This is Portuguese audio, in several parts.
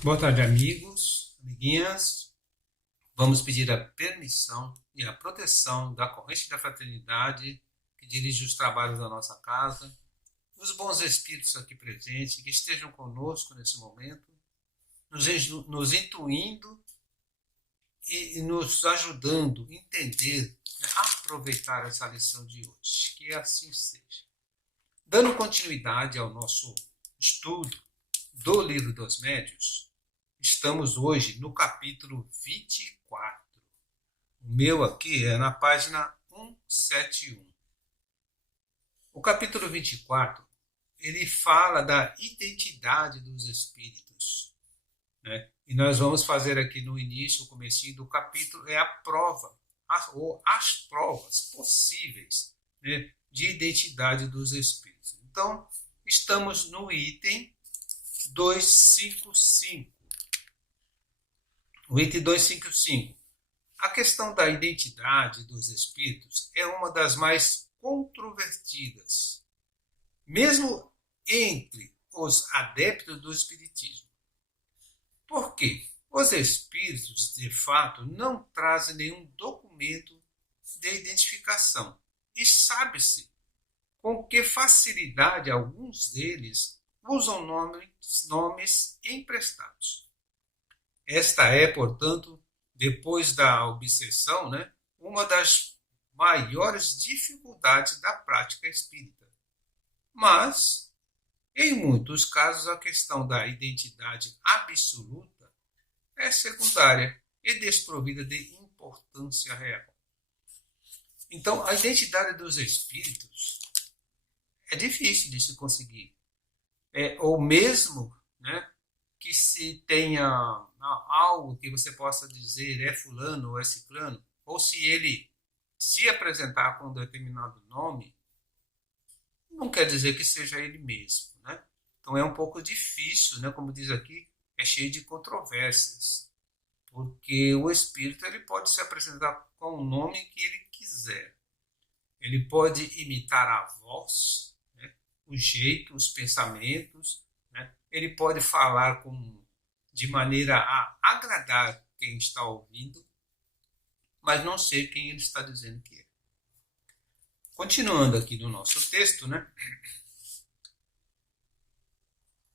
Boa tarde, amigos, amiguinhas. Vamos pedir a permissão e a proteção da corrente da fraternidade que dirige os trabalhos da nossa casa, os bons espíritos aqui presentes que estejam conosco nesse momento, nos intuindo e nos ajudando a entender, a aproveitar essa lição de hoje. Que assim seja. Dando continuidade ao nosso estudo do Livro dos Médiuns, estamos hoje no capítulo 24. O meu aqui é na página 171. O capítulo 24, ele fala da identidade dos espíritos, né? E nós vamos fazer aqui no início, o comecinho do capítulo, é a prova, ou as provas possíveis, né, de identidade dos espíritos. Então, estamos no item 255. O item 255. A questão da identidade dos espíritos é uma das mais controvertidas, mesmo entre os adeptos do espiritismo. Por quê? Os espíritos, de fato, não trazem nenhum documento de identificação. E sabe-se com que facilidade alguns deles usam nomes emprestados. Esta é, portanto, depois da obsessão, né, uma das maiores dificuldades da prática espírita. Mas, em muitos casos, a questão da identidade absoluta é secundária e desprovida de importância real. Então, a identidade dos espíritos é difícil de se conseguir. Ou mesmo, né, que se tenha algo que você possa dizer é fulano ou é ciclano, ou se ele se apresentar com um determinado nome, não quer dizer que seja ele mesmo, né? Então é um pouco difícil, né? Como diz aqui, é cheio de controvérsias, porque o espírito ele pode se apresentar com o nome que ele quiser. Ele pode imitar a voz, né, o jeito, os pensamentos, né? Ele pode falar de maneira a agradar quem está ouvindo, mas não ser quem ele está dizendo que é. Continuando aqui no nosso texto, né?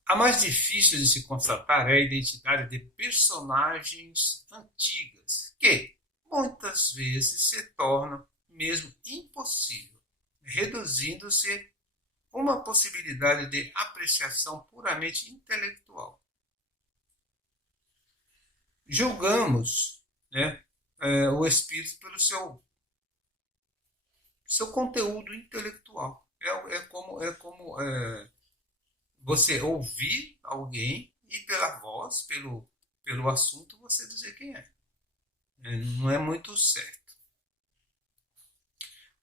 A mais difícil de se constatar é a identidade de personagens antigas, que muitas vezes se torna mesmo impossível, reduzindo-se uma possibilidade de apreciação puramente intelectual. Julgamos, né, o espírito pelo seu conteúdo intelectual. É como você ouvir alguém e pela voz, pelo assunto, você dizer quem é. Não é muito certo.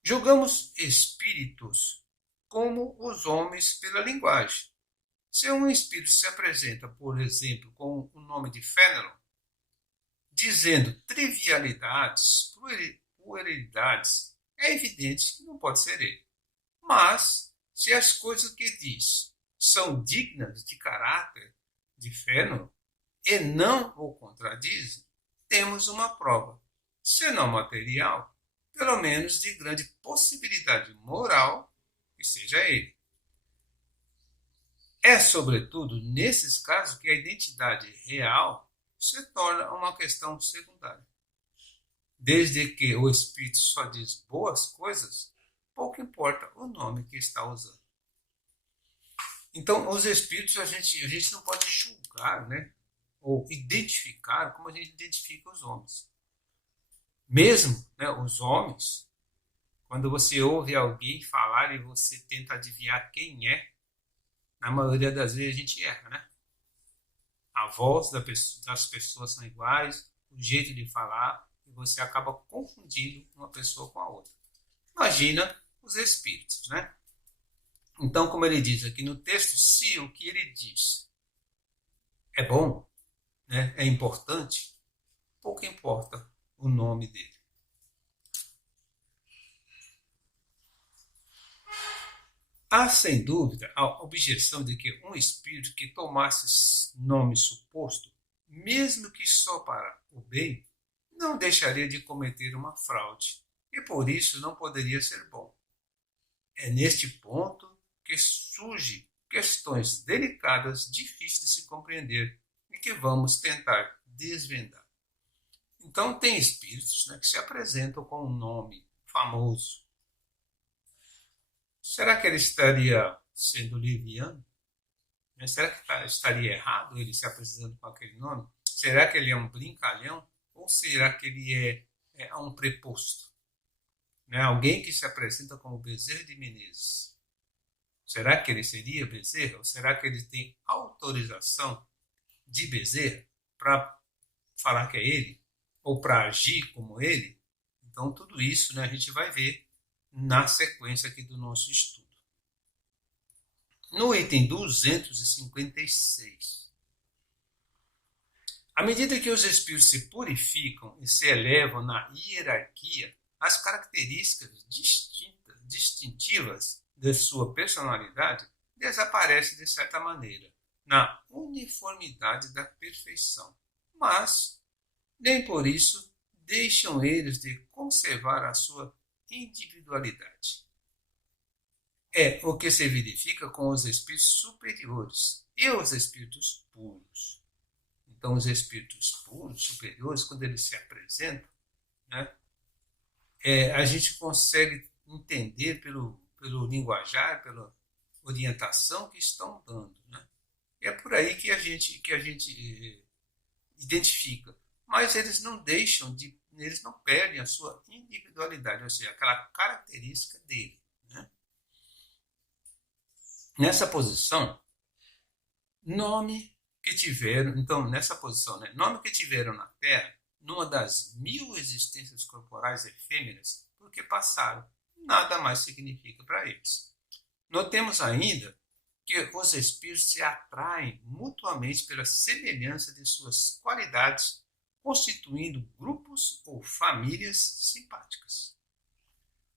Julgamos espíritos como os homens pela linguagem. Se um espírito se apresenta, por exemplo, com o nome de Fenelon, dizendo trivialidades, puerilidades, é evidente que não pode ser ele. Mas, se as coisas que diz são dignas de caráter de Fenelon e não o contradizem, temos uma prova, se não material, pelo menos de grande possibilidade moral que seja ele. É, sobretudo, nesses casos que a identidade real se torna uma questão secundária. Desde que o espírito só diz boas coisas, pouco importa o nome que está usando. Então, os espíritos a gente não pode julgar, né? Ou identificar como a gente identifica os homens. Mesmo, né, os homens, quando você ouve alguém falar e você tenta adivinhar quem é, na maioria das vezes a gente erra, né? A voz das pessoas são iguais, o jeito de falar, e você acaba confundindo uma pessoa com a outra. Imagina os espíritos, né? Então, como ele diz aqui no texto, se o que ele diz é bom, né, é importante, pouco importa o nome dele. Há, sem dúvida, a objeção de que um espírito que tomasse nome suposto, mesmo que só para o bem, não deixaria de cometer uma fraude e por isso não poderia ser bom. É neste ponto que surgem questões delicadas, difíceis de se compreender e que vamos tentar desvendar. Então, tem espíritos, né, que se apresentam com um nome famoso. Será que ele estaria sendo liviano? Será que estaria errado ele se apresentando com aquele nome? Será que ele é um brincalhão? Ou será que ele é um preposto? Né? Alguém que se apresenta como Bezerra de Menezes. Será que ele seria Bezerra? Ou será que ele tem autorização de Bezerra para falar que é ele? Ou para agir como ele? Então, tudo isso, né, a gente vai ver na sequência aqui do nosso estudo. No item 256, à medida que os espíritos se purificam e se elevam na hierarquia, as características distintivas de sua personalidade desaparecem de certa maneira, na uniformidade da perfeição. Mas, nem por isso, deixam eles de conservar a sua individualidade. É o que se verifica com os espíritos superiores e os espíritos puros. Então, os espíritos puros, superiores, quando eles se apresentam, né, a gente consegue entender pelo linguajar, pela orientação que estão dando. Né? E é por aí que a gente identifica. Mas eles não deixam eles não perdem a sua individualidade, ou seja, aquela característica dele. Né? Nessa posição, nome que tiveram na Terra, numa das 1000 existências corporais efêmeras, porque passaram, nada mais significa para eles. Notemos ainda que os espíritos se atraem mutuamente pela semelhança de suas qualidades, constituindo grupos ou famílias simpáticas.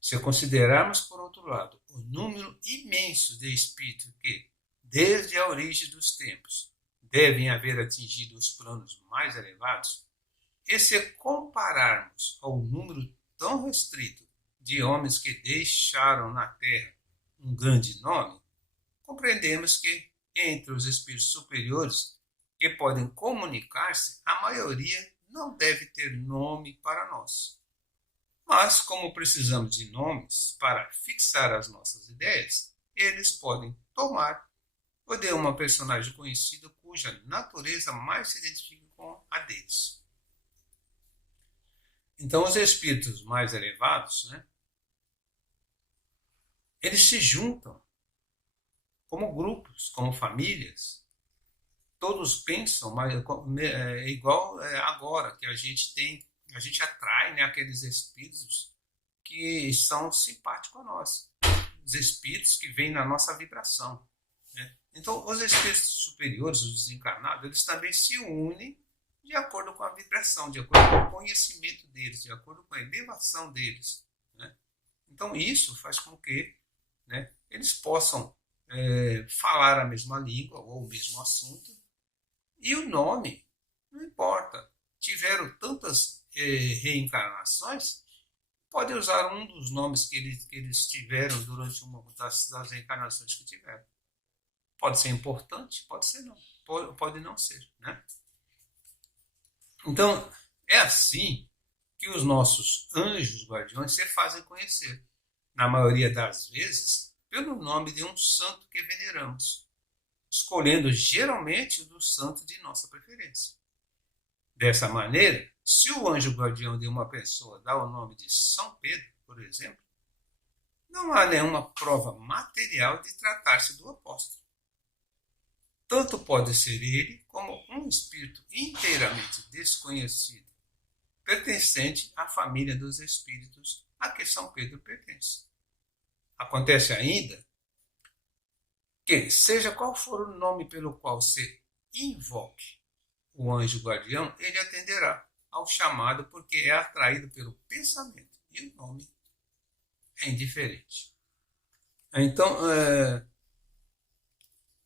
Se considerarmos, por outro lado, o número imenso de espíritos que, desde a origem dos tempos, devem haver atingido os planos mais elevados, e se compararmos ao número tão restrito de homens que deixaram na Terra um grande nome, compreendemos que, entre os espíritos superiores que podem comunicar-se, a maioria não deve ter nome para nós. Mas, como precisamos de nomes para fixar as nossas ideias, eles podem tomar o de uma personagem conhecida cuja natureza mais se identifica com a deles. Então, os espíritos mais elevados, né, eles se juntam como grupos, como famílias. Todos pensam, mas é igual agora que a gente atrai, né, aqueles espíritos que são simpáticos a nós, os espíritos que vêm na nossa vibração. Né? Então, os espíritos superiores, os desencarnados, eles também se unem de acordo com a vibração, de acordo com o conhecimento deles, de acordo com a elevação deles. Né? Então, isso faz com que, né, eles possam falar a mesma língua ou o mesmo assunto, e o nome não importa. Tiveram tantas reencarnações, pode usar um dos nomes que eles tiveram durante uma das reencarnações que tiveram. Pode ser importante, pode ser não, pode não ser. Né? Então, é assim que os nossos anjos guardiões se fazem conhecer, na maioria das vezes, pelo nome de um santo que veneramos, escolhendo geralmente o do santo de nossa preferência. Dessa maneira, se o anjo guardião de uma pessoa dá o nome de São Pedro, por exemplo, não há nenhuma prova material de tratar-se do apóstolo. Tanto pode ser ele como um espírito inteiramente desconhecido, pertencente à família dos espíritos a que São Pedro pertence. Acontece ainda que, seja qual for o nome pelo qual se invoque o anjo guardião, ele atenderá ao chamado porque é atraído pelo pensamento, e o nome é indiferente. Então,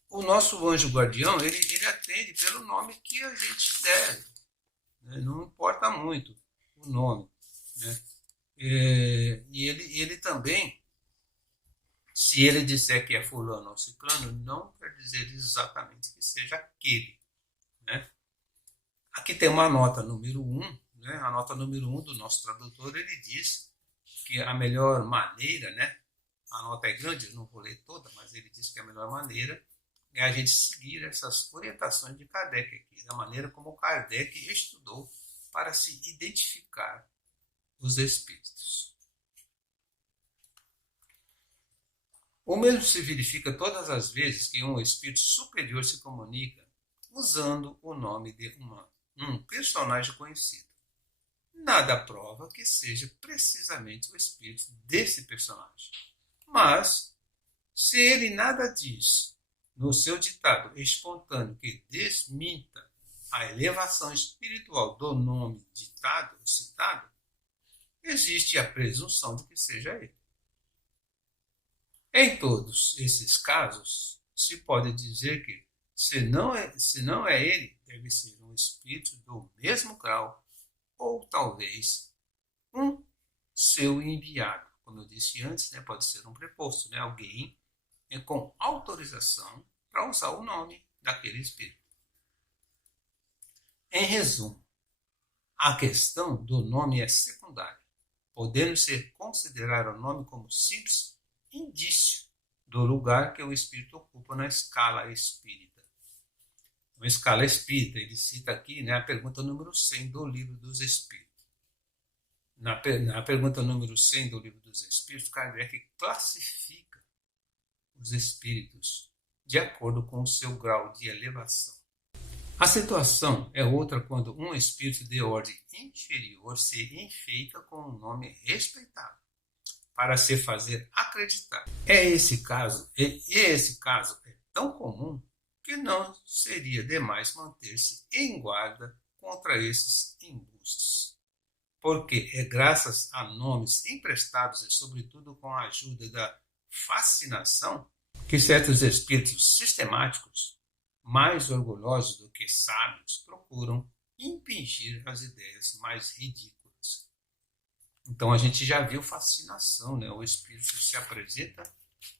o nosso anjo guardião, ele atende pelo nome que a gente der, né? Não importa muito o nome, né? E ele também, se ele disser que é fulano ou ciclano, não quer dizer exatamente que seja aquele, né? Aqui tem uma nota número 1, né? A nota número 1 do nosso tradutor, ele diz que a melhor maneira, né? A nota é grande, eu não vou ler toda, mas ele diz que a melhor maneira é a gente seguir essas orientações de Kardec aqui, da maneira como Kardec estudou para se identificar os espíritos. O mesmo se verifica todas as vezes que um espírito superior se comunica usando o nome de um personagem conhecido. Nada prova que seja precisamente o espírito desse personagem. Mas, se ele nada diz no seu ditado espontâneo que desminta a elevação espiritual do nome ditado, citado, existe a presunção de que seja ele. Em todos esses casos, se pode dizer que, se não é ele, deve ser um espírito do mesmo grau, ou talvez um seu enviado. Como eu disse antes, né, pode ser um preposto, né, alguém com autorização para usar o nome daquele espírito. Em resumo, a questão do nome é secundária, podendo ser considerado o nome como simples indício do lugar que o espírito ocupa na escala espírita. Uma escala espírita, ele cita aqui, né, a pergunta número 100 do Livro dos Espíritos. Na pergunta número 100 do Livro dos Espíritos, Kardec classifica os espíritos de acordo com o seu grau de elevação. A situação é outra quando um espírito de ordem inferior se enfeita com um nome respeitado para se fazer acreditar. Esse caso é tão comum que não seria demais manter-se em guarda contra esses embustes, porque é graças a nomes emprestados e sobretudo com a ajuda da fascinação que certos espíritos sistemáticos, mais orgulhosos do que sábios, procuram impingir as ideias mais ridículas. Então a gente já viu fascinação, né? O espírito se apresenta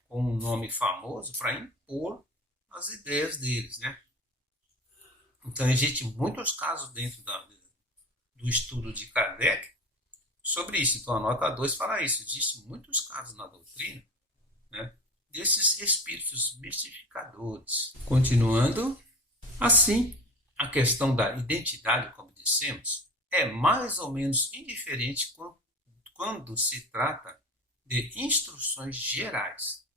com um nome famoso para impor as ideias deles, né? Então existe muitos casos dentro do estudo de Kardec sobre isso. Então a nota 2 fala isso. Existem muitos casos na doutrina, né, desses espíritos mistificadores. Continuando, assim, a questão da identidade, como dissemos, é mais ou menos indiferente quando se trata de instruções gerais.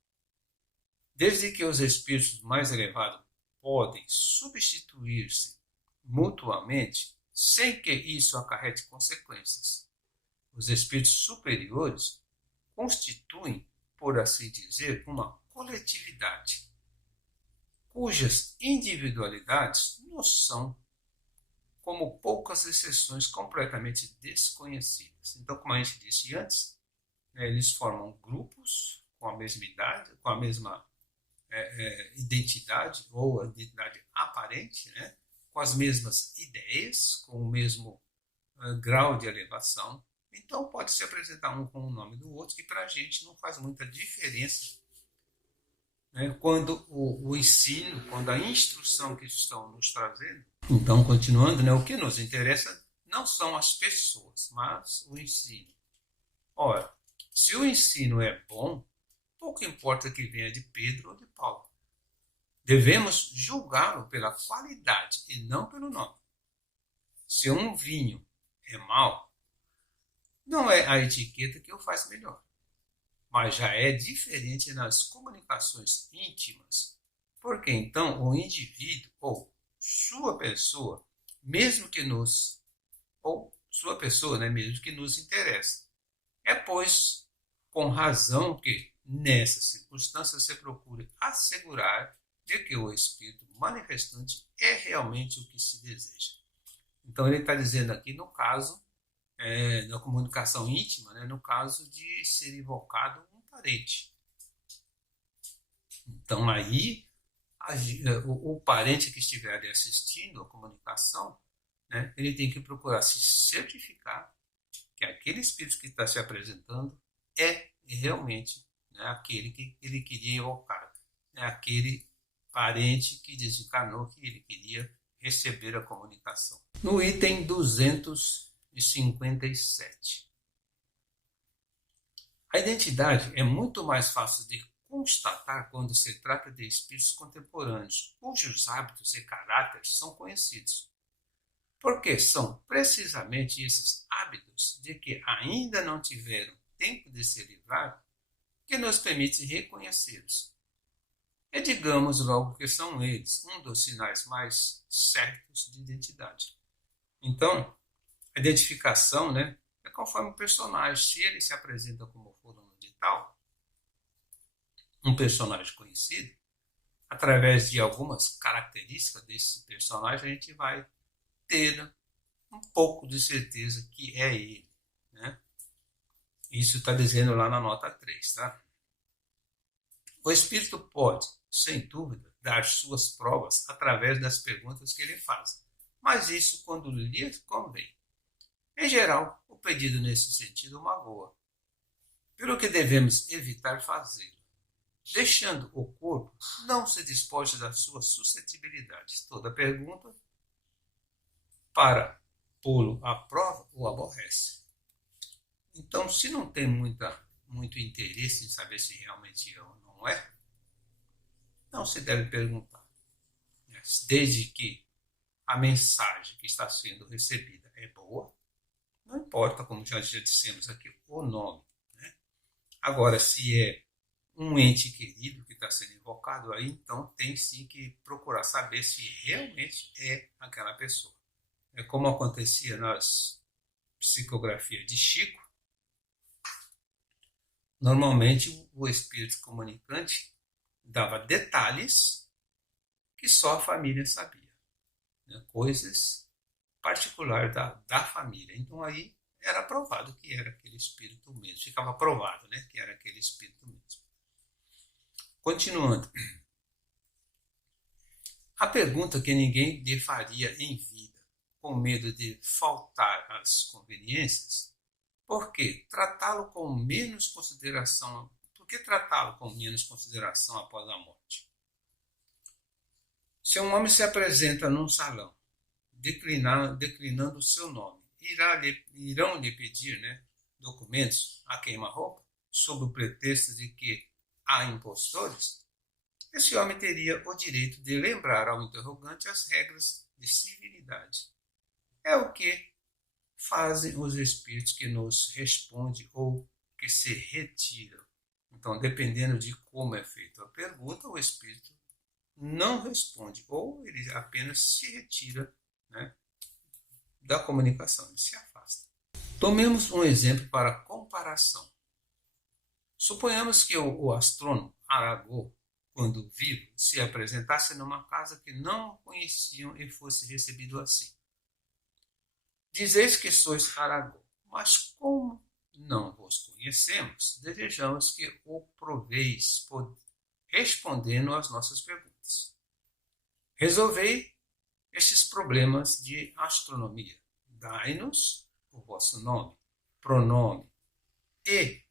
Desde que os espíritos mais elevados podem substituir-se mutuamente, sem que isso acarrete consequências. Os espíritos superiores constituem, por assim dizer, uma coletividade, cujas individualidades nos são, como poucas exceções, completamente desconhecidas. Então, como a gente disse antes, eles formam grupos com a mesma idade, com a mesma identidade, ou a identidade aparente, né? Com as mesmas ideias, com o mesmo grau de elevação. Então pode se apresentar um com o nome do outro, que para a gente não faz muita diferença, né? Quando o ensino, quando a instrução que estão nos trazendo. Então, continuando, né? O que nos interessa não são as pessoas, mas o ensino. Ora, se o ensino é bom, pouco importa que venha de Pedro ou de Paulo. Devemos julgá-lo pela qualidade e não pelo nome. Se um vinho é mau, não é a etiqueta que o faz melhor, mas já é diferente nas comunicações íntimas, porque então o indivíduo ou sua pessoa, mesmo que nos interessa, é pois com razão que nessas circunstâncias se procura assegurar de que o espírito manifestante é realmente o que se deseja. Então ele está dizendo aqui no caso da comunicação íntima, né, no caso de ser invocado um parente. Então aí o parente que estiver ali assistindo a comunicação, né, ele tem que procurar se certificar que aquele espírito que está se apresentando é realmente, né, aquele que ele queria evocar, é aquele parente que desencarnou, que ele queria receber a comunicação. No item 257. A identidade é muito mais fácil de constatar quando se trata de espíritos contemporâneos, cujos hábitos e caráteres são conhecidos. Porque são precisamente esses hábitos de que ainda não tiveram tempo de se livrar que nos permite reconhecê-los. E digamos logo que são eles um dos sinais mais certos de identidade. Então, a identificação, né, é conforme o personagem. Se ele se apresenta como fulano de tal, um personagem conhecido, através de algumas características desse personagem, a gente vai ter um pouco de certeza que é ele, né? Isso está dizendo lá na nota 3, tá? O espírito pode, sem dúvida, dar suas provas através das perguntas que ele faz, mas isso quando lhe convém. Em geral, o pedido nesse sentido magoa, pelo que devemos evitar fazê-lo, deixando o corpo não se despoje das suas suscetibilidades. Toda pergunta para pô-lo à prova o aborrece. Então, se não tem muito interesse em saber se realmente é ou não é, não se deve perguntar. Desde que a mensagem que está sendo recebida é boa, não importa, como já dissemos aqui, o nome. Né? Agora, se é um ente querido que está sendo invocado, aí então tem sim que procurar saber se realmente é aquela pessoa. É como acontecia nas psicografias de Chico. Normalmente o espírito comunicante dava detalhes que só a família sabia, né? Coisas particulares da família. Então aí era provado que era aquele espírito mesmo. Ficava provado, né, que era aquele espírito mesmo. Continuando. A pergunta que ninguém lhe faria em vida, com medo de faltar às conveniências, por que tratá-lo com menos consideração? Por que tratá-lo com menos consideração após a morte? Se um homem se apresenta num salão, declinando o seu nome, irão lhe pedir, né, documentos a queima-roupa, sob o pretexto de que há impostores? Esse homem teria o direito de lembrar ao interrogante as regras de civilidade. É o que fazem os espíritos que nos respondem ou que se retiram. Então, dependendo de como é feita a pergunta, o espírito não responde ou ele apenas se retira, né, da comunicação, ele se afasta. Tomemos um exemplo para comparação. Suponhamos que o astrônomo Arago, quando vivo, se apresentasse numa casa que não conheciam e fosse recebido assim. Dizeis que sois Arago, mas como não vos conhecemos, desejamos que o proveis respondendo às nossas perguntas. Resolvei estes problemas de astronomia. Dai-nos o vosso nome, pronome e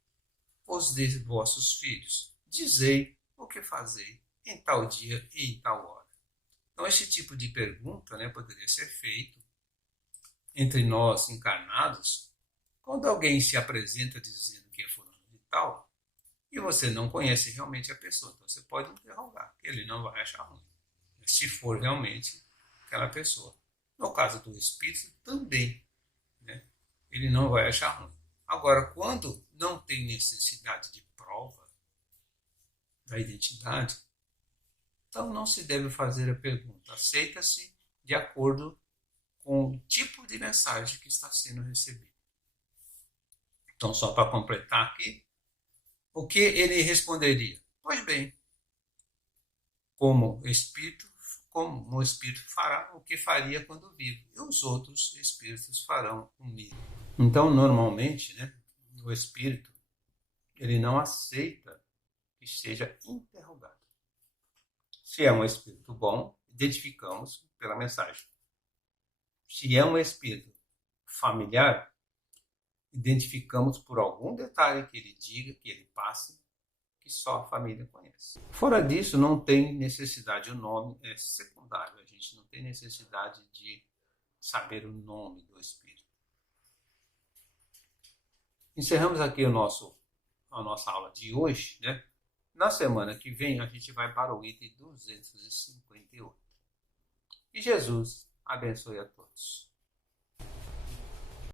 os de vossos filhos. Dizei o que fazei em tal dia e em tal hora. Então, esse tipo de pergunta, né, poderia ser feito entre nós encarnados, quando alguém se apresenta dizendo que é fulano de tal, e você não conhece realmente a pessoa. Então, você pode interrogar, que ele não vai achar ruim, se for realmente aquela pessoa. No caso do espírito, também, né, ele não vai achar ruim. Agora, quando não tem necessidade de prova da identidade, então não se deve fazer a pergunta. Aceita-se de acordo com o tipo de mensagem que está sendo recebida. Então, só para completar aqui, o que ele responderia? Pois bem, como o espírito fará o que faria quando vivo, e os outros espíritos farão o mesmo. Então, normalmente, né, o espírito ele não aceita que seja interrogado. Se é um espírito bom, identificamos pela mensagem. Se é um espírito familiar, identificamos por algum detalhe que ele diga, que ele passe, que só a família conhece. Fora disso, não tem necessidade, o nome é secundário, a gente não tem necessidade de saber o nome do espírito. Encerramos aqui a nossa aula de hoje, né? Na semana que vem, a gente vai para o item 258. E Jesus abençoe a todos.